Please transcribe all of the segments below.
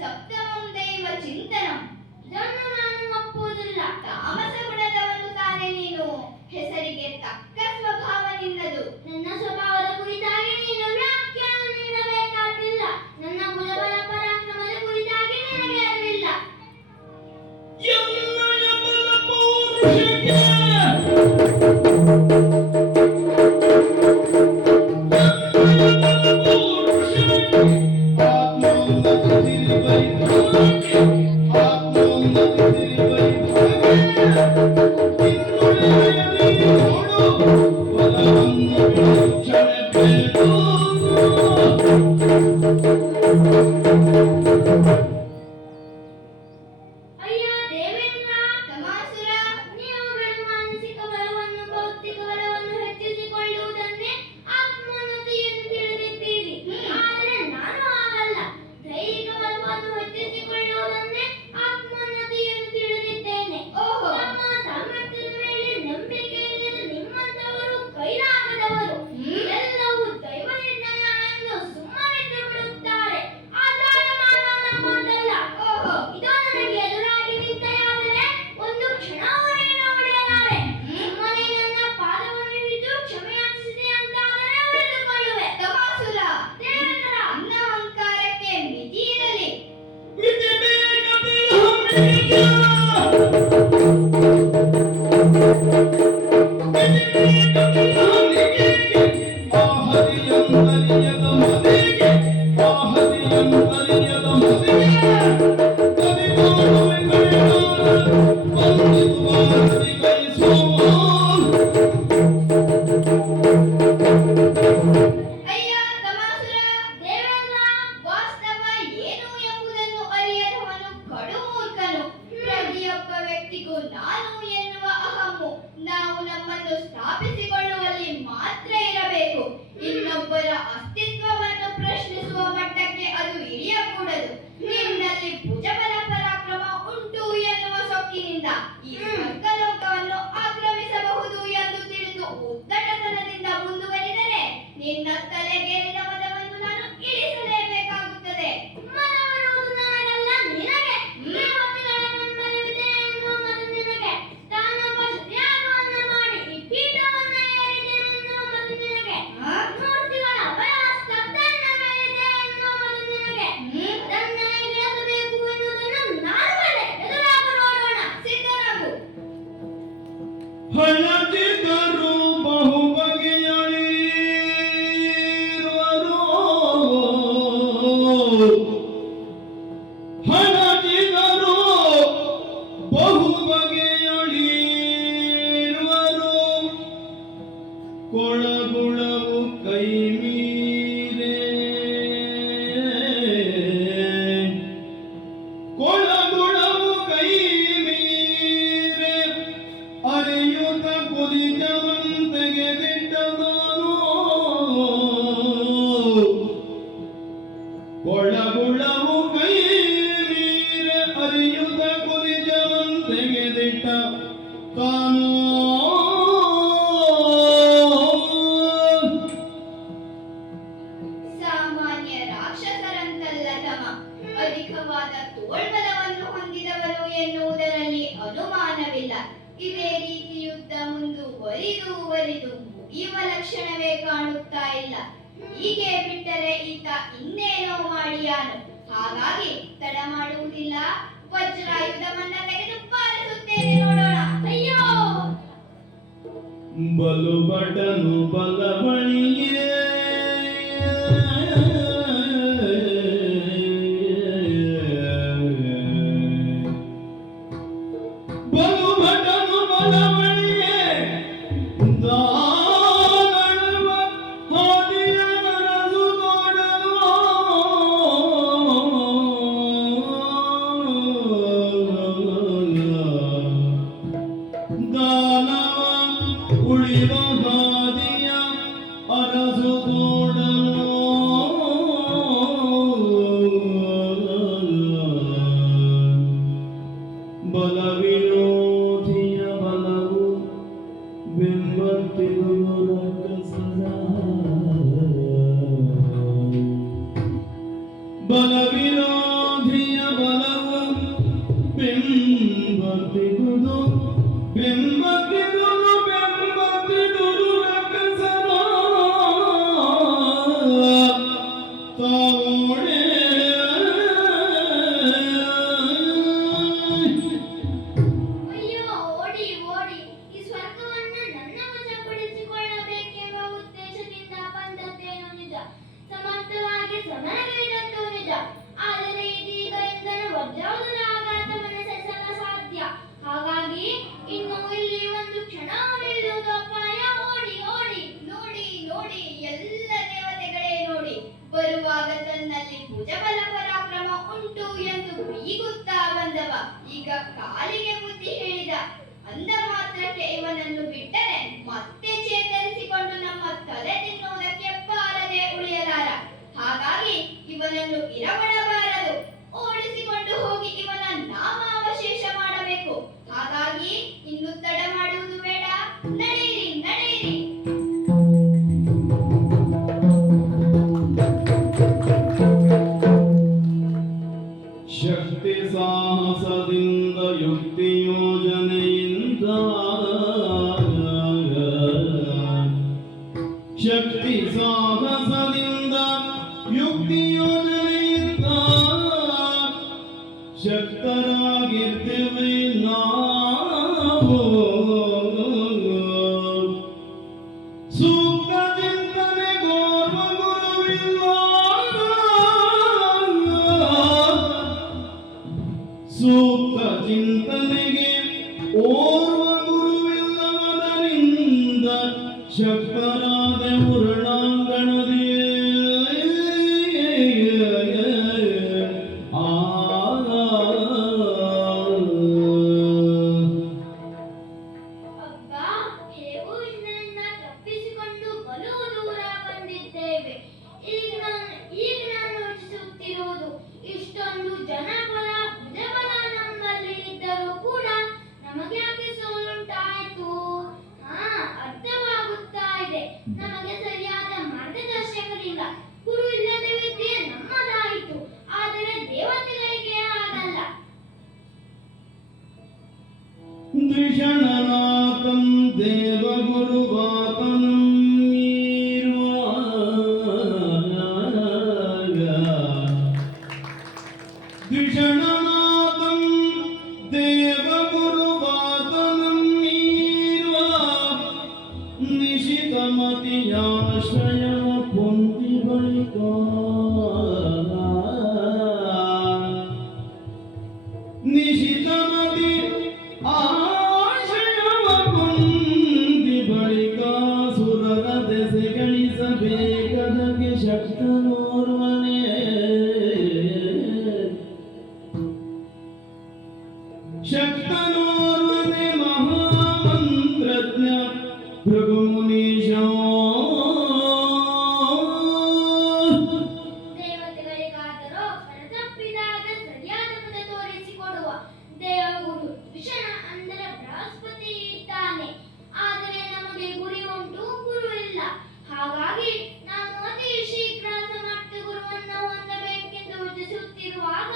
ಸಪ್ತಮಂ ದೈವ ಚಿಂತನಂ. ಇದನ್ನು ನಾನು ಒಪ್ಪುವುದಿಲ್ಲ. ತಾಮಸ ಗುಣದವನು ತಾನೇ ನೀನು. ಹೆಸರಿಗೆ ತಕ್ಕ ಸ್ವಭಾವ ನಿನ್ನದು. ನನ್ನ ಸ್ವಭಾವದ ಕುರಿತಾಗಿ ನೀನು ವ್ಯಾಖ್ಯಾನ ನೀಡಬೇಕಾಗಿಲ್ಲ. ನನ್ನ ಗುಣಬಲ ಪರಾಕ್ರಮದ ಕುರಿತಾಗಿ ನಿನಗೆ ಅರಿವಿಲ್ಲ. ಅಯ್ಯ ದೇವೇಂದ್ರ, ತಮಾಸುರ, ನೀವುಗಳು ಮಾನಸಿಕ ಬಲವನ್ನು ಭೌತಿಕ ಬಲವನ್ನು ಹೆಚ್ಚಿಸಿಕೊಳ್ಳುವುದನ್ನೇ ಆತ್ಮೋನ್ನತಿ ಎಂದು ತಿಳಿದಿದ್ದೀರಿ. ಆದರೆ ನಾನು ಹಾಗಲ್ಲ. ದೈಹಿಕ ಬಲವನ್ನು ಹೆಚ್ಚಿಸಿಕೊಳ್ಳುವುದನ್ನೇ ಆತ್ಮೋನ್ನತಿ ಎಂದು ತಿಳಿದಿದ್ದೇನೆ. ಓಹೋ. ನಮ್ಮ ಸಾಮರ್ಥ್ಯದ ಮೇಲೆ ನಂಬಿಕೆಯಿಲ್ಲದ ನಿಮ್ಮಂತವರು ಕೈಲಾಗದವರು. ಎಲ್ಲವೂ ದೈವ ನಿರ್ಣಯ ಎಂದು ಸುಮ್ಮನಿದ್ದು ಬಿಡುತ್ತಾರೆ. ಆದರೆ ನಾನು ನನ್ನ ಮಾತಲ್ಲ. ಓಹೋ. ಇದು ನನಗೆ ಎದುರಾಗಿ ನಿಂತೆಯಾದರೆ ಒಂದು ಕ್ಷಣವರೆಗೆ ನೋಡಿಯಲಾರೆ. ಸುಮ್ಮನೆ ನನ್ನ ಪಾದವನ್ನು ಹಿಡಿದು ಕ್ಷಮೆಯಾಚಿಸಿದೆ ಅಂತಾದರೆ ಉಳಿದುಕೊಳ್ಳುವೆ. ತಮಾಸುರ, ದೇವೇಂದ್ರ, ನಿನ್ನ ಅಹಂಕಾರಕ್ಕೆ ಮಿತಿ ಇರಲಿ. ಅಯ್ಯ ತಮಾಸುರ, ದೇವೇಂದ್ರ, ವಾಸ್ತವ ಏನು ಎಂಬುದನ್ನು ಅರಿಯದವನು ಕಡು ಮೂರ್ಖನು. ಪ್ರತಿಯೊಬ್ಬ ವ್ಯಕ್ತಿಗೂ ನಾನು ಎನ್ನುವ ಅಹಮ್ಮು ನಾವು ನಮ್ಮನ್ನು ಸ್ಥಾಪಿಸಿಕೊಳ್ಳುವಲ್ಲಿ ಮಾತ್ರ ಇರಬೇಕು. ಇನ್ನೊಬ್ಬರ ಅಸ್ತಿತ್ವವನ್ನು ಪ್ರಶ್ನಿಸುವ ಮಟ್ಟಕ್ಕೆ ಅದು ಇಳಿಯಕೂಡದು. ನಿನ್ನಲ್ಲಿ ಭುಜಬಲ ಪರಾಕ್ರಮ ಉಂಟು ಎನ್ನುವ ಸೊಕ್ಕಿನಿಂದ ಈ ಸ್ವರ್ಗಲೋಕವನ್ನು ಆಕ್ರಮಿಸಬಹುದು ಎಂದು ತಿಳಿದು ಉದ್ದಟತನದಿಂದ ಮುಂದುವರಿದರೆ ನಿನ್ನ ತಲೆಗೇರಿದ ಮದವನ್ನು ನಾನು ಇಳಿಸಲೇಬೇಕಾಗುತ್ತದೆ. ಮನವರುವುದು ನನಗಲ್ಲ, ನಿನಗೆ. ದೇವತೆಗಳ ಬೆಂಬಲವಿದೆ ಎನ್ನುವ ಮತ ನಿನಗೆ. ತಾನೊಬ್ಬ ಸತ್ಯಾಗ್ರಹವನ್ನ ಮಾಡಿ ಈ ಪೀಠವನ್ನ ಏರಿದೆ ಎನ್ನುವ ಮತ ನಿನಗೆ. ಮೂರ್ತಿಗಳ ಅಭಯ ಸ್ತಬ್ಧನ್ನ ಮೇಲಿದೆ ಎನ್ನುವ ಮತ ನಿನಗೆ. ಅದನ್ನ ಇಳಿಸಬೇಕು ಎನ್ನುವುದನ್ನು ನಾನು ಬಲ್ಲೆ. ಎದುರಾಗ ನೋಡೋಣ. ಸಿದ್ಧನಾಗು. ಹಣಜಿದರು ಬಹುಬಗೆಯಳಿರುವರು ಹಣಜಿದರು ಬಹುಬಗೆಯಳಿರುವರು ಕೊಳಗುಳವು ಕೈ ಮೀರೆ ಕೊಳಗುಳವು ಕೈ ಮೀರೆ ಅರಿಯುತ ಕುದಿಜವಂತೆಗೆ ದಿಟ್ಟದನು ಕೊಳಗುಳವು ಕೈ ಮೀರೆ ಅರಿಯುತ ಕುದಿಜವಂತೆಗೆ ದಿಟ್ಟ ತಾನು ಸಾಮಾನ್ಯ ರಾಕ್ಷಸರಂತಲ್ಲ ತಮ. ಅಧಿಕವಾದ ತೋಳ್ಬಲವನ್ನು ಹೊಂದಿದವನು ಎನ್ನುವುದರಲ್ಲಿ ಅನುಮಾನವಿಲ್ಲ. ಇದೇ ರೀತಿ ಯುದ್ಧ ಮುಂದುವರಿದು ಮುಗಿಯುವ ಲಕ್ಷಣವೇ ಕಾಣುತ್ತಾ ಇಲ್ಲ. ಹೀಗೆ ಬಿಟ್ಟರೆ ಈತ ಇನ್ನೇನೋ ಮಾಡಿಯಾನು. ಹಾಗಾಗಿ ತಡ ಮಾಡುವುದಿಲ್ಲ. ವಜ್ರಾಯುಧವನ್ನ ತೆಗೆದು ಬಾರಿಸುತ್ತೇನೆ, ನೋಡೋಣ. ಅಯ್ಯೋ, ಬಲು ಬಟನು ಬಲವಣಿಯೇ ಬಲು ಬಟನು ಬಲವಣಿಯೇ ದಾನವ ಹಾದಿಯ ನರಸು ನೋಡಲು ದಾನವ ಉಳಿವ ಹಾದಿಯ ಅರಸು ಉಂಟು ಎಂದು ಬೀಗುತ್ತಾ ಬಂದವ ಈಗ ಕಾಲಿಗೆ ಬುದ್ಧಿ ಹೇಳಿದ. ಅಂದ ಮಾತ್ರಕ್ಕೆ ಇವನನ್ನು ಬಿಟ್ಟರೆ ಮತ್ತೆ ಚೇತರಿಸಿಕೊಂಡು ನಮ್ಮ ತಲೆ ತಿನ್ನುವುದಕ್ಕೆ ಬಾರದೆ ಉಳಿಯಲಾರ. ಹಾಗಾಗಿ ಇವನನ್ನು ಇರಬಡಬಾರದು, ಓಡಿಸಿಕೊಂಡು ಹೋಗಿ ಇವನ ನಾಮಾವಶೇಷ ಮಾಡಬೇಕು. ಹಾಗಾಗಿ ಇನ್ನು ತಡ ಮಾಡುವುದು ಬೇಡ, ನಡೆಯಿರಿ ನಡೆಯಿರಿ. ಶಕ್ತಿ ಸಾಹಸದಿಂದ ಯುಕ್ತಿ ಯೋಜನೆಯಿಂದ ಶಕ್ತಿ ಸಾಹಸದಿಂದ ಯುಕ್ತಿ ಯೋಜನೆಯಿಂದ ಶಕ್ತರಾಗಿದ್ದೇವೆ ನಾವು. ಸೂಕ್ತ ಚಿಂತನೆ ಗೋರ್ವ ಗುರುವಿಲ್ಲ, ಸೂಕ್ತ ಚಿಂತನೆಗೆ ಓರ್ವ ಗುರುವಿಲ್ಲವದರಿಂದ ಶಕ್ತರಾದ ಪೂರ್ಣಾಂಗಣದಿಯೇ ಅಬ್ಬಾ, ಹೇಗೂ ಇದರಿಂದ ತಪ್ಪಿಸಿಕೊಂಡು ಬಲು ದೂರ ಬಂದಿದ್ದೇವೆ. ಈಗ ನಾನು ಯೋಚಿಸುತ್ತಿರುವುದು, ಇಷ್ಟೊಂದು ಜನಬಲ ಭುಜಬಲ ನಮ್ಮಲ್ಲಿ ಇದ್ದರೂ ಕೂಡ ನಮಗೆ ಯಾಕೆ ಸೋಲುಂಟಾಯಿತು? ಅರ್ಥವಾಗುತ್ತಾ ಇದೆ. ನಮಗೆ ಸರಿಯಾದ ಮಾರ್ಗದರ್ಶಕರಿಲ್ಲ. ಗುರು ಇಲ್ಲದ ವಿದ್ಯೆ ನಮ್ಮದಾಯಿತು, ಆದರೆ ದೇವತೆಗಳಿಗೆ ಆಗಲ್ಲ. ದ್ವಿಷಣನಾಥಂ ದೇವಗುರುವಾತನಂ ದ್ವಿಷಣನಾಥಂ ದೇವಗುರುವಾತನಂ ನಿಶಿತಮತಿಯಾಶ್ರಯ ಪೊಂದಿ ಬಳಿಕ ನಿಶಿತಮತಿ ಆಶ್ರಯವ ಪೊಂದಿ ಬಳಿಕ ಸುರರ ದೆಸೆಗಳಿಸಬೇಕದಕ್ಕೆ ಶಕ್ತನೋರ್ವನೇ. ಶಕ್ತನೋರ್ವನೇ ಮಹಾಮಂತ್ರಜ್ಞ ಭೃಗುಮುನೀಶ. ದೇವತೆಗಳಿಗಾದರೋ ತಪ್ಪಿದಾಗ ಸರಿಯಾದ ಪದ ತೋರಿಸಿಕೊಡುವ ದೇವಗುರು ದ್ವಿಷಣ ಅಂದರೆ ಬೃಹಸ್ಪತಿ ಇದ್ದಾನೆ. ಆದರೆ ನಮಗೆ ಗುರಿ ಉಂಟು, ಗುರು ಇಲ್ಲ. ಹಾಗಾಗಿ ನಾವು ಅತಿ ಶೀಘ್ರ ಸಮರ್ಥ ಗುರುವನ್ನು ಹೊಂದಬೇಕೆಂದು ಯೋಚಿಸುತ್ತಿರುವಾಗ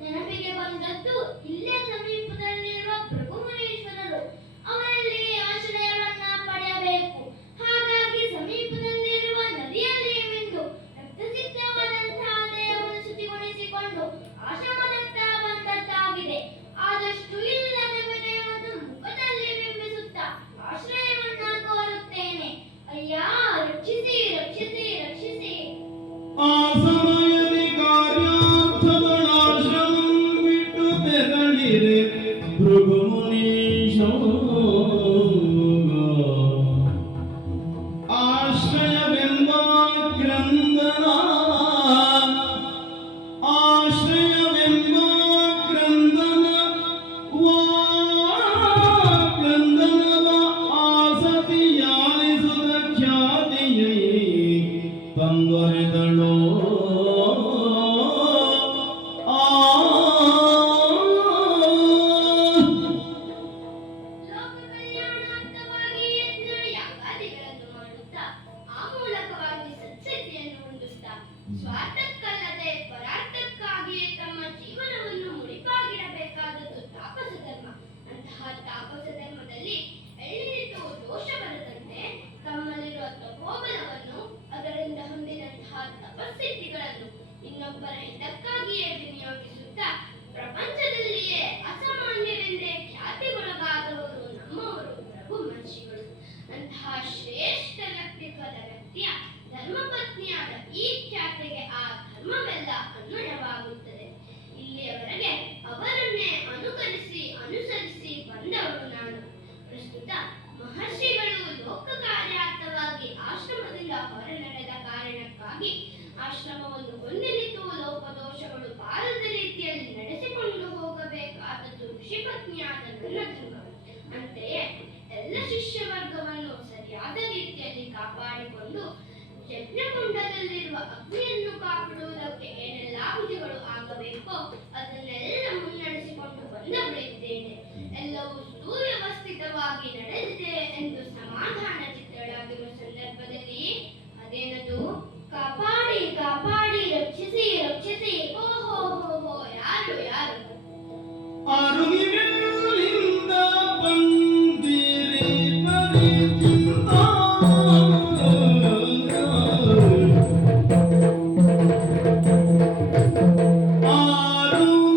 ನೆನಪಿಗೆ ಬಂದದ್ದು ಇಲ್ಲೇ ಸಮೀಪದಲ್ಲಿರುವ ಭೃಗುಮುನೀಶ್ವರರು. ಅವರಲ್ಲಿ ಆಶ್ರಯವನ್ನ ಪಡೆಯಬೇಕು. ಹಾಗಾಗಿ ಸಮೀಪದಲ್ಲಿರುವ ನದಿಯಲ್ಲಿ ಮಿಂದು ರಕ್ತಸಿದ್ಧವಾದಂತಹ ದೇಹವನ್ನು ಶುಚಿಗೊಳಿಸಿಕೊಂಡು ಆಶ್ರಮದತ್ತ ಬಂದದ್ದಾಗಿದೆ. ಆದಷ್ಟು ಇಲ್ಲದ ವಿನಯವನ್ನು ಮುಖದಲ್ಲಿ ಬಿಂಬಿಸುತ್ತಾ ಆಶ್ರಯವನ್ನ ಕೋರುತ್ತೇನೆ. ಅಯ್ಯ, ರಕ್ಷಿಸಿ ರಕ್ಷಿಸಿ ರಕ್ಷಿಸಿ. ಆ ಸಮಯದಲ್ಲಿ ಕಾರ್ಯಾರ್ಥದಳಾಶ್ರಮಂ ಬಿಟ್ಟು ತೆರಳಿ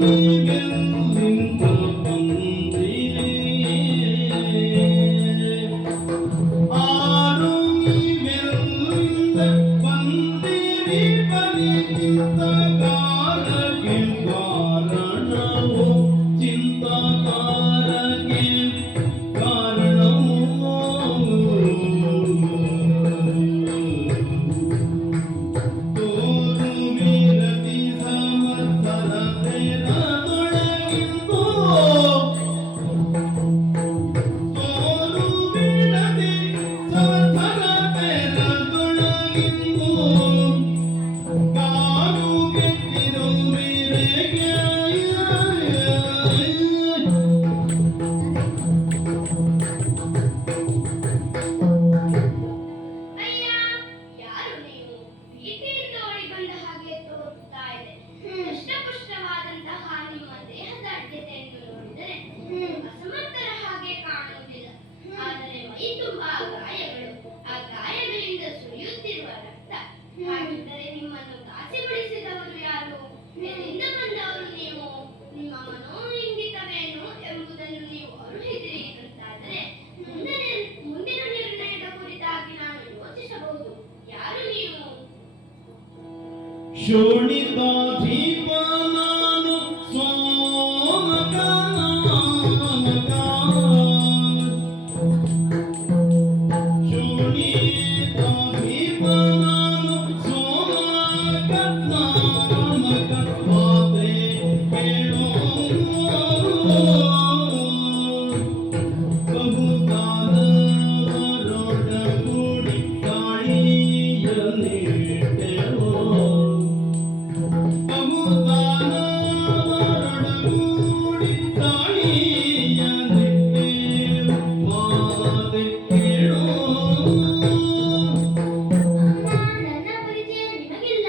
ನೀವೆಲ್ಲಿಂದ ಬಂದಿರಿ ಆರು ನೀವೆಲ್ಲಿಂದ ಬಂದಿರಿ ಪರಿಚಿತಗಾರಗೆ ಕಾರಣವು ಚಿಂತಕಾರಗೆ ಕಾರಣವು ತೋರು ವಿರತಿ ಸಮರ್ಥರ ಪ್ರೇರಣದೊಳಗಿಂದು ತೋರು ವಿರತಿ ಸಮರ್ಥರ ಪ್ರೇರಣದೊಳಗಿಂದು ಕಾರುಗೆ ತಿರುವಿರೆಗೆ ಅಯ್ಯ, ಯಾರು ನೀವು? ಭೀತಿಯಿಂದ ಓಡಿ ಬಂದ ಹಾಗೆ ತೋರುತ್ತಾ ಇದೆ. ದಷ್ಟಪುಷ್ಟವಾದಂತಹ ನಿಮ್ಮ ದೇಹದ ಅಡ್ಡತೆಯನ್ನು ನೋಡಿದರೆ ಅಸಮರ್ಥರ ಹಾಗೆ ಕಾಣುವುದಿಲ್ಲ. ಆದರೆ ಮೈ ತುಂಬಾ ಗಾಯಗಳು, ಆ ಗಾಯಗಳಿಂದ ಸುರಿಯುತ್ತಿರುವ ರಕ್ತ. ಹಾಗಿದ್ದರೆ ನಿಮ್ಮನ್ನು ಘಾಸಿಗೊಳಿಸಿದವರು ಯಾರು? ಎಲ್ಲಿಂದ ಬಂದವರು ನೀವು? ನಿಮ್ಮ ಮನೋಇಂಗಿತವೇನು ಎಂಬುದನ್ನು ನೀವು ಅರುಹಿದಿರಿ ಅಂತಾದರೆ ಮುಂದಿನ ನಿರ್ಣಯದ ಕುರಿತಾಗಿ ನಾನು ಯೋಚಿಸಬಹುದು. ಯಾರು ನೀವು? ಶೋಣಿತಾಧೀಪ ನಾನು ಸೋಮಕ ನಾಮಕ ಶೋಣಿತಾಧೀಪ ನಾನು ಸೋಮಕ ನಾಮಕ ಮಾತೆ ಕೇಳೋ ಬಹುಕಾಲವರೊಡಗೂಡಿ ತಾಳಿಯ ನೀಡೆವೋ ಬಹುಕಾಲವರೊಡಗೂಡಿ ತಾಳಿಯ ನೀಡೆವೋ ಮಾತೆ ಕೇಳೋ ಅಮ್ಮ, ನನ್ನ ಪರಿಚಯ ನಿಮಗಿಲ್ಲ.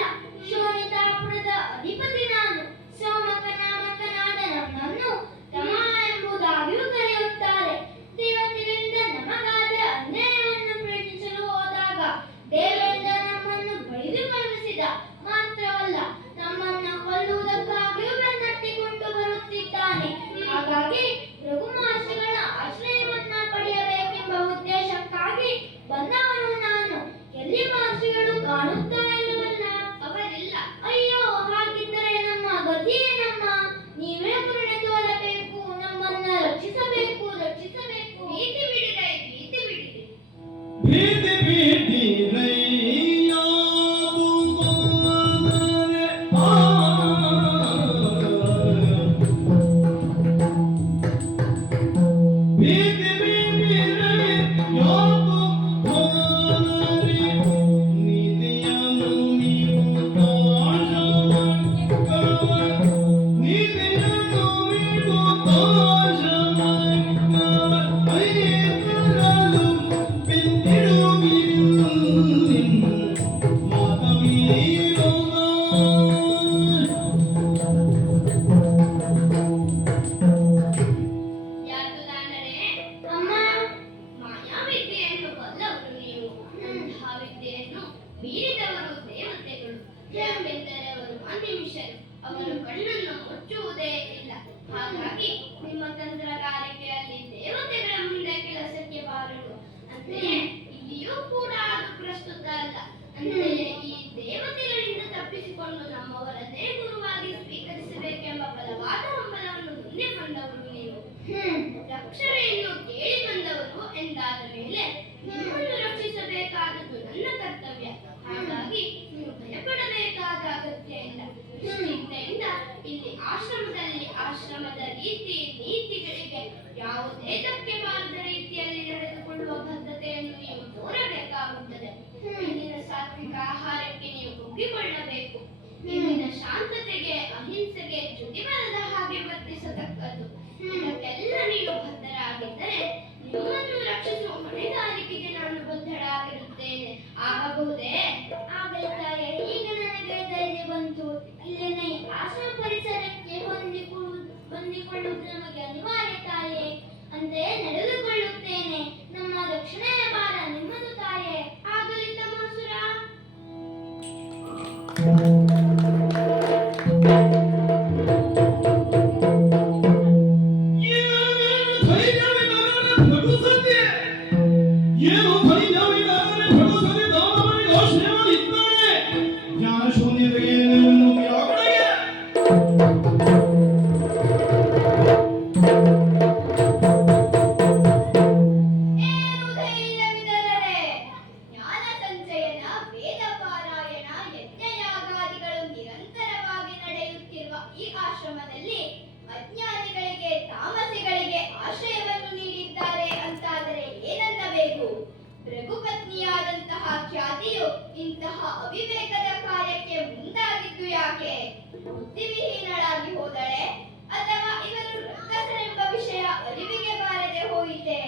ಶೋಣಿತಾಪುರದ ಅಧಿಪತಿ ನಾನು. ಸೋಮಕ ನಾಮಕನಾದ ನನ್ನನ್ನು ತಮ ಎಂಬುದಾಗಿಯೂ ಕರೆಯುತ್ತಾರೆ. ದೇವತೆಗಳಿಂದ ನಮಗಾದ ಅನ್ಯಾಯವನ್ನು ಪ್ರಶ್ನಿಸಲು ಹೋದಾಗ ದೇವೇಂದ್ರ ನಮ್ಮನ್ನು ಬೈದು ಕಳುಹಿಸಿದ. ಮಾತ್ರವಲ್ಲ, ನಮ್ಮನ್ನು ಕೊಲ್ಲುವುದಕ್ಕಾಗಿಯೂ ಬೆನ್ನಟ್ಟಿಕೊಂಡು ಬರುತ್ತಿದ್ದಾನೆ. ಹಾಗಾಗಿ ರಘುಮಹರ್ಷಿಗಳ ಆಶ್ರಯವನ್ನ ಪಡೆಯಬೇಕೆಂಬ ಉದ್ದೇಶಕ್ಕಾಗಿ ಬಂದವನು ನಾನು. ಎಲ್ಲಿ ಮಹರ್ಷಿಗಳು ಕಾಣುತ್ತಾ ಇಲ್ಲವಲ್ಲ? ಅವರಿಲ್ಲ. ಅಯ್ಯೋ, ಹಾಗಿದ್ದರೆ ನಮ್ಮ ಗತಿ ಏನಮ್ಮ? ನೀವೇ ಕರುಣೆ ತೋರಬೇಕು, ನಮ್ಮನ್ನ ರಕ್ಷಿಸಬೇಕು, ರಕ್ಷಿಸಬೇಕು. ಭೀತಿ ಬಿಡಿರೆ, ಭೀತಿ ಬಿಡಿರಿ. ಭೀತಿ ಬಿಡಿರಯ್ಯಾದು ಗೋದರೆ ಭೀತಿ ಬಿಡಿರಯ್ಯಾದು ಗೋದರೆ ನೀತಿಯನ್ನು ನೀವು ದೋಷಮಕ್ಕವ ನೀತಿಯನ್ನು ನೀವು ದೋಷಮಕ್ಕವ ಐತರಲು ಬೆಂದಿಡುವಿರಿ ಮಾತಮೀರೋಣ ಯಾತುದಾನರೇ, ಅಮ್ಮ, ಮಾಯಾವಿದ್ಯೆಯನ್ನು ಬಲ್ಲವರು ನೀವು. ಅಂತಹ ವಿದ್ಯೆಯನ್ನು ಮೀರಿದವರು ದೇವತೆಗಳು. ಯಾಕೆಂದರೆ ಅವರು ಅನಿಮಿಷರು. ಅವರು ಕಣ್ಣನ್ನು ಮುಚ್ಚುವುದೇ ಇಲ್ಲ. ಹಾಗಾಗಿ ನಿಮ್ಮ ತಂತ್ರಗಾರಿಕೆಯಲ್ಲಿ ದೇವತೆಗಳ ಮುಂದೆ ಕೆಲಸಕ್ಕೆ ಬಾರದು. ಅಂತೆಯೇ ಇಲ್ಲಿಯೂ ಕೂಡ ಅದು ಪ್ರಸ್ತುತ ಅಲ್ಲ. ಅಂತೆಯೇ ಈ ದೇವತೆಗಳಿಂದ ತಪ್ಪಿಸಿಕೊಂಡು ನಮ್ಮವರನ್ನೇ ಗುರುವಾಗಿ ಸ್ವೀಕರಿಸಬೇಕೆಂಬ ಬಲವಾದ ಹಂಬಲವನ್ನು ಮುಂದೆ ಬಂದವರು ನೀವು. ರಕ್ಷಣೆಯನ್ನು ಕೇಳಿ ಬಂದವರು ಎಂದಾದ ಮೇಲೆ ನಿಮ್ಮನ್ನು ರಕ್ಷಿಸಬೇಕಾದದ್ದು ನನ್ನ ಕರ್ತವ್ಯ. ಹಾಗಾಗಿ ನೀವು ಭಯಪಡಬೇಕಾದ ಅಗತ್ಯ ಇಲ್ಲ. ನಿಶ್ಚಿಂತೆಯಿಂದ ಇಲ್ಲಿ ಆಶ್ರಮದ ರೀತಿ ನೀತಿಗಳಿಗೆ ಯಾವುದೇ ಧಕ್ಕೆ ಬಾರದ ರೀತಿಯಲ್ಲಿ ನಡೆದುಕೊಳ್ಳುವ ಬದ್ಧತೆಯನ್ನು ನೀವು ತೋರಬೇಕಾಗುತ್ತದೆ. ಇಲ್ಲಿನ ಸಾತ್ವಿಕ ಆಹಾರಕ್ಕೆ ನೀವು ಒಗ್ಗಿಕೊಳ್ಳಬೇಕು. ಇಲ್ಲಿನ ಶಾಂತತೆಗೆ, ಅಹಿಂಸೆಗೆ ಚ್ಯುತಿ ಬರದ ಹಾಗೆ ವರ್ತಿಸತಕ್ಕದ್ದು. ಇದಕ್ಕೆಲ್ಲ ನೀವು ಬದ್ಧರಾಗಿದ್ದರೆ ನಿಮ್ಮನ್ನು ರಕ್ಷಿಸುವ ಹೊಣೆಗಾರಿಕೆಗೆ ನಾನು ಬದ್ಧರಾಗಿರುತ್ತೇನೆ. ಆಗಬಹುದೇ? ಆಗಲಿ ತಾಯೇ, ಈಗ ನನಗೆ ಧೈರ್ಯ ಬಂತು. ಇಲ್ಲಿನ ಈ ಆಶ್ರಮ ಪರಿಸರಕ್ಕೆ ಹೊಂದಿಕೊಳ್ಳುವುದು ನಮಗೆ ಅನಿವಾರ್ಯ ತಾಯೇ. ಅಂತೆಯೇ ನಡೆದುಕೊಳ್ಳುತ್ತೇನೆ. ನಮ್ಮ ರಕ್ಷಣೆಯ ಭಾರ ನಿಮ್ಮದು ತಾಯೇ. ಆಗಲಿ ತಮಾಸುರ. ಆಶ್ರಮದಲ್ಲಿ ಅಜ್ಞಾನಿಗಳಿಗೆ ತಾಮಸಿಗಳಿಗೆ ಆಶ್ರಯವನ್ನು ನೀಡಿದ್ದಾರೆ ಅಂತಾದರೆ ಏನನ್ನಬೇಕು? ರಘುಪತ್ನಿಯಾದಂತಹ ಖ್ಯಾತಿಯು ಇಂತಹ ಅವಿವೇಕದ ಕಾರ್ಯಕ್ಕೆ ಮುಂದಾಗಿದ್ದು ಯಾಕೆ? ಬುದ್ಧಿವಿಹೀನಳಾಗಿ ಹೋದಳೆ ಅಥವಾ ಇವರು ರಕ್ಕಸರೆಂಬ ವಿಷಯ ಅರಿವಿಗೆ ಬಾರದೆ ಹೋಯಿತೆ?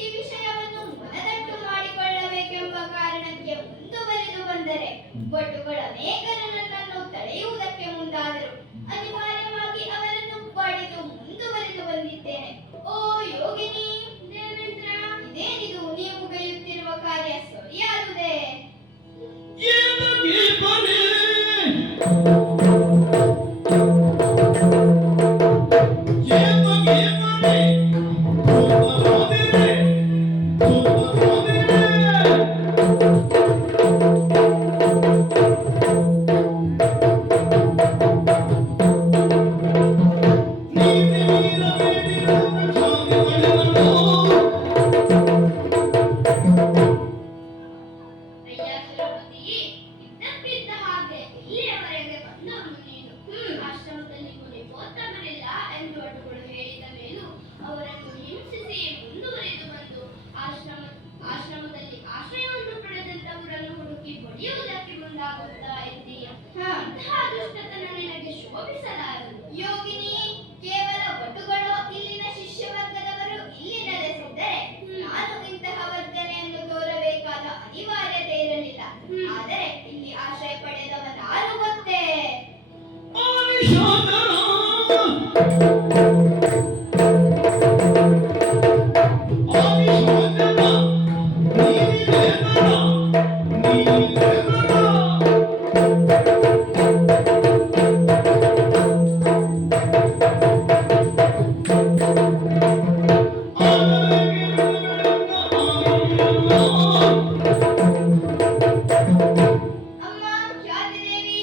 ಈ ವಿಷಯವನ್ನು ಮನದಟ್ಟು ಮಾಡಿಕೊಳ್ಳಬೇಕೆಂಬ ಕಾರಣಕ್ಕೆ ಮುಂದುವರಿದು ಬಂದರೆ ಭಟುಗಳ ಅನೇಕರು ನನ್ನನ್ನು ತಡೆಯುವುದಕ್ಕೆ ಮುಂದಾದರು. ಅನಿವಾರ್ಯವಾಗಿ ಅವರನ್ನು ಪಡೆದು ಮುಂದುವರಿದು ಬಂದಿದ್ದೇನೆ. ಓ ಯೋಗಿನಿ ದೇವೇಂದ್ರ, ಇದೇನಿದು ನೀವು ಗೈಯುತ್ತಿರುವ ಕಾರ್ಯ ಸರಿಯಾದುದೇ? ಏನಾಗಿ ಬನ್ನಿ ಅಯ್ಯ ಸುರಪತಿ, ಇದ್ದಕ್ಕಿದ್ದ ಹಾಗೆ ಇಲ್ಲಿಯವರೆಗೆ ಬಂದವನು ನೀನು. ಆಶ್ರಮದಲ್ಲಿ ಮುನಿಗೋತ್ತಮರಿಲ್ಲ ಎಂದು ಅಟುಗಳು ಹೇಳಿದ ಮೇಲೂ ಅವರನ್ನು ಹಿಂಸಿಸಿ ಮುಂದುವರಿದು ಬಂದು ಆಶ್ರಮದಲ್ಲಿ ಆಶ್ರಯವನ್ನು ಪಡೆದಂತವರನ್ನು ಹುಡುಕಿ ಬಡಿಯುವುದಕ್ಕೆ ಮುಂದಾಗುತ್ತಾ ಇದ್ದೀಯ. ಇಂತಹ ದುಷ್ಟತನ ನಿನಗೆ ಶೋಭಿಸಲಾರದು. ಯೋಗಿನಿ, ಕೇವಲ ಭಟುಗಳು ಇಲ್ಲಿನ ಶಿಷ್ಯ ವರ್ಗದವರು ಇಲ್ಲಿ ನೆಲೆಸಿದ್ದರೆ ನಾನು ಇಂತಹ ವರ್ತನೆಯನ್ನು ತೋರಬೇಕಾದ ಅನಿವಾರ್ಯತೆ ಇರಲಿಲ್ಲ. ಆದರೆ ಇಲ್ಲಿ ಆಶ್ರಯ ಪಡೆದವ ನಾನು ಗೊತ್ತೇ. ಅಮ್ಮ ಖ್ಯಾತಿದೇವಿ,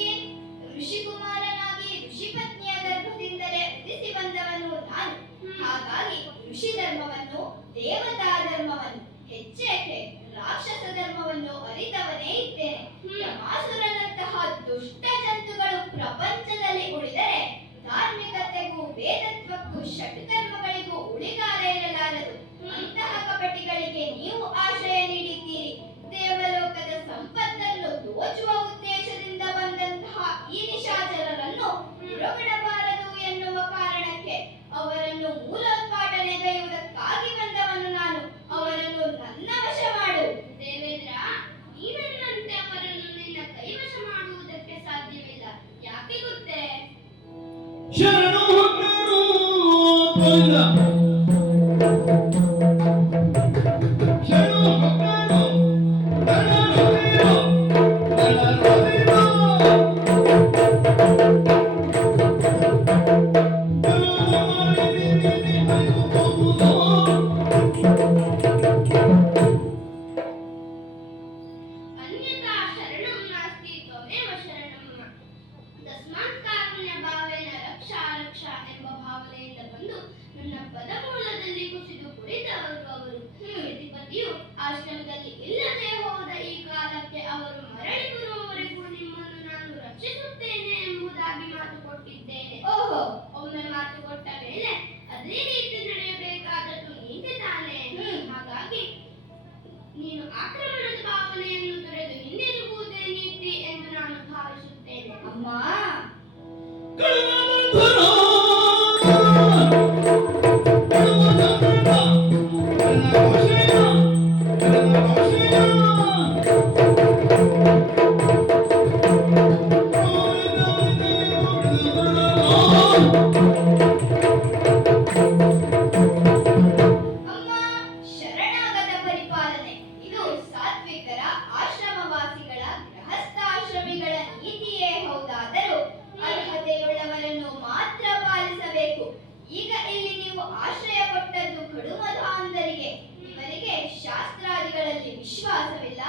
ಋಷಿಕುಮಾರನಾಗಿ ಋಷಿಪತ್ನಿಯ ಗರ್ಭದಿಂದಲೇ ಉದಿಸಿ ಬಂದವನು ನಾನು. ಹಾಗಾಗಿ ಋಷಿ ಧರ್ಮವನ್ನು, ದೇವತಾ ಧರ್ಮವನ್ನು, ಹೆಚ್ಚೇಕೆ ರಾಕ್ಷಸ ಧರ್ಮವನ್ನು ಅರಿತವನೇ ಇದ್ದೇನೆ. ಪ್ರಮಾಸುರನಂತಹ ದುಷ್ಟ ಜಂತುಗಳು ಪ್ರಪಂಚದಲ್ಲಿ ಉಳಿದರೆ ಧಾರ್ಮಿಕತೆಗೂ ವೇದತ್ವಕ್ಕೂ ಷಟ್ಕರ್ಮಗಳಿಗೂ ಉಳಿಗಾಲ ಇರಲಾರದು. ಅಂತಹ ಕಪಟಿಗಳಿಗೆ ನೀವು ಆಶ್ರಯ ನೀಡಿದ್ದೀರಿ. ದೇವಲೋಕದ ಸಂಪತ್ತನ್ನು ದೋಚುವ ಉದ್ದೇಶದಿಂದ ಬಂದಂತಹ ಈ ನಿಶಾಚರರನ್ನು ಹೊರಬಿಡಬಾರದು ಎನ್ನುವ ಕಾರಣಕ್ಕೆ ಅವರನ್ನು ಮೂಲೋತ್ಪಾಟನೆಗೈಯುವುದಕ್ಕಾಗಿ ಬಂದವನು ನಾನು. ಅವರನ್ನು ನನ್ನ ವಶ ಮಾಡು. ದೇವೇಂದ್ರ, ನೀನನ್ನಂತೆ ಅವರನ್ನು ನಿನ್ನ ಕೈವಶ ಮಾಡುವುದಕ್ಕೆ ಸಾಧ್ಯವಿಲ್ಲ. ಯಾಕೆ ಗೊತ್ತೇ? ಶರಣು ಹೊಕ್ಕರು ಬಂದ ಶರಣು ಹೊಕ್ಕರು ದಳರೊದಿರೋ ದಳರೊದಿರೋ ಅನ್ಯಥಾ ಶರಣಂ ನಾಸ್ತಿ ತ್ವಮೇವ ಶರಣಂ ಮಮ. ತಸ್ಮಾತ್ ಕಾರುಣ್ಯ ಭಾವೇನ ರಕ್ಷಾ ರಕ್ಷಾ ಎಂಬ ಭಾವನೆಯಿಂದ ಬಂದು ನನ್ನ ಪದಮೂಲದಲ್ಲಿ ಕುಸಿದು ಕುಳಿತವರು ಅವರು. ಯತಿಪತಿಯು ಆಶ್ರಮದಲ್ಲಿ ಇಲ್ಲದೆ ಹೋದ ಈ ಕಾಲಕ್ಕೆ ಅವರು ಮರಳಿ ಬರುವವರೆಗೂ ನಿಮ್ಮನ್ನು ನಾನು ರಕ್ಷಿಸುತ್ತೇನೆ ಎಂಬುದಾಗಿ ಮಾತು ಕೊಟ್ಟಿದ್ದೇನೆ. ಓಹೋ, ಒಮ್ಮೆ ಮಾತು ಕೊಟ್ಟ ಮೇಲೆ ಅದೇ ರೀತಿ ನಡೆಯಬೇಕಾದದ್ದು ನೀತಿ ತಾನೇ. ಹಾಗಾಗಿ ನೀನು ಆಕ್ರಮಣದ ಭಾವನೆಯನ್ನು ತೊರೆದು ಹಿಂದಿರುಗುವುದೇ ನೀತಿ ಎಂದು ನಾನು ಭಾವಿಸುತ್ತೇನೆ. ಅಮ್ಮ, ಅಮ್ಮ, ಶರಣಾಗತ ಪರಿಪಾಲನೆ ಇದು ಸಾತ್ವಿಕರ, ಆಶ್ರಮವಾಸಿಗಳ, ಗೃಹಸ್ಥಾಶ್ರಮಿಗಳ ನೀತಿಯೇ ಹೌದಾದರೂ ಅರ್ಹತೆಯುಳ್ಳವರನ್ನು ಮಾತ್ರ ಪಾಲಿಸಬೇಕು. ಈಗ ಇಲ್ಲಿ ನೀವು ಆಶ್ರಯ ಕೊಟ್ಟದ್ದು ಕಡುಮಧಾಂಧರಿಗೆ. ಇವರಿಗೆ ಶಾಸ್ತ್ರಾದಿಗಳಲ್ಲಿ ವಿಶ್ವಾಸವಿಲ್ಲ,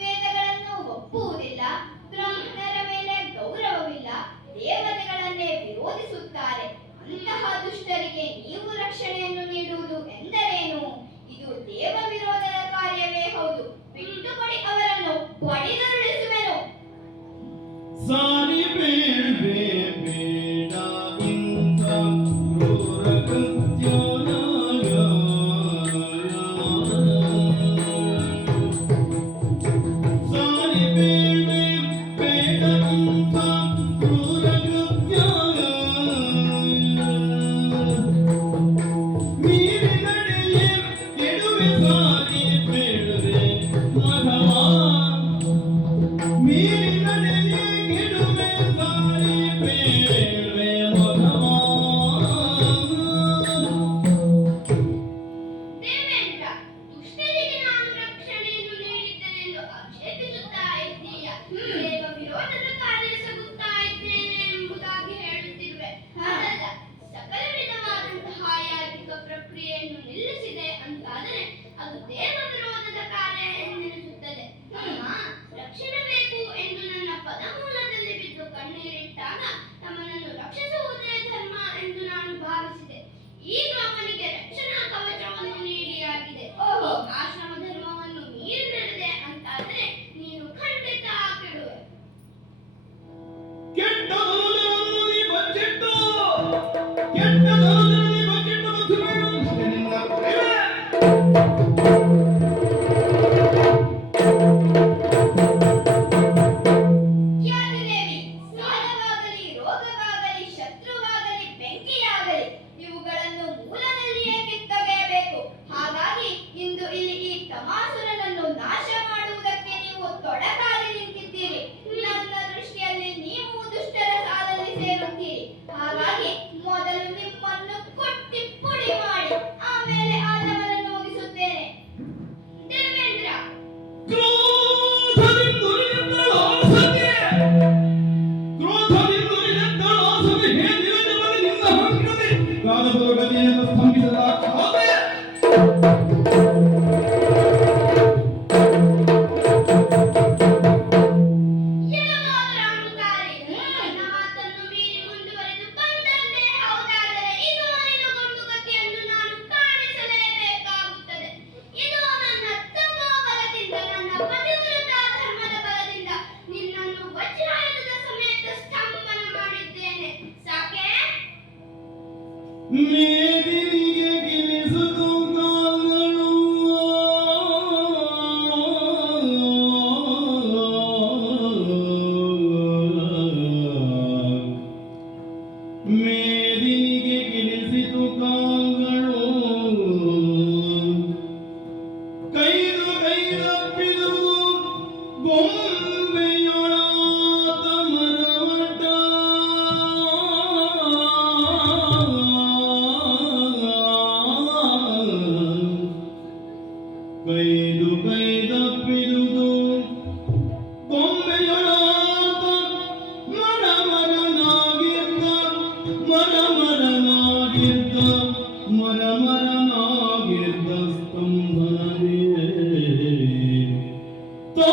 ವೇದಗಳನ್ನು ಒಪ್ಪುವುದಿಲ್ಲ, ಬ್ರಾಹ್ಮಣರ ಮೇಲೆ ಗೌರವವಿಲ್ಲ, ದೇವತೆಗಳನ್ನೇ ವಿರೋಧಿಸುತ್ತಾರೆ. ಅಂತಹ ದುಷ್ಟರಿಗೆ ನೀವು ರಕ್ಷಣೆಯನ್ನು ನೀಡುವುದು ಎಂದರೇನು? ಇದು ದೇವ ವಿರೋಧದ ಕಾರ್ಯವೇ ಹೌದು. ಬಿಟ್ಟುಕೊಡಿ, ಅವರನ್ನು ಪಡೆದುರುಳಿಸುವೆನು. ಸಾರಿ ಬೇಡ ಬೇಡ ಇಂದ ಮೇದಿನಿಗೆ ಗಿಲಿಸಿತು ಕಾಲ್ಗಳು ಮೇದಿನಿಗೆ ಗಿಲಿಸಿತು ಕಾಲ್ಗಳು ಕೈದು ಕೈದಪ್ಪಿದುದು ಗೊಂಬೆಯೊಳಾತ ಮರಮಟ ಕೈದು ಕೈದಪ್ಪಿದುದು ಗೊಂಬೆಯೊಳಾತ ಮರಮರನಾಗಿದ್ದ ಮರಮರನಾಗಿದ್ದ ಮರಮರನಾಗಿದ್ದ ಸ್ತಂಭನೇ ತೋ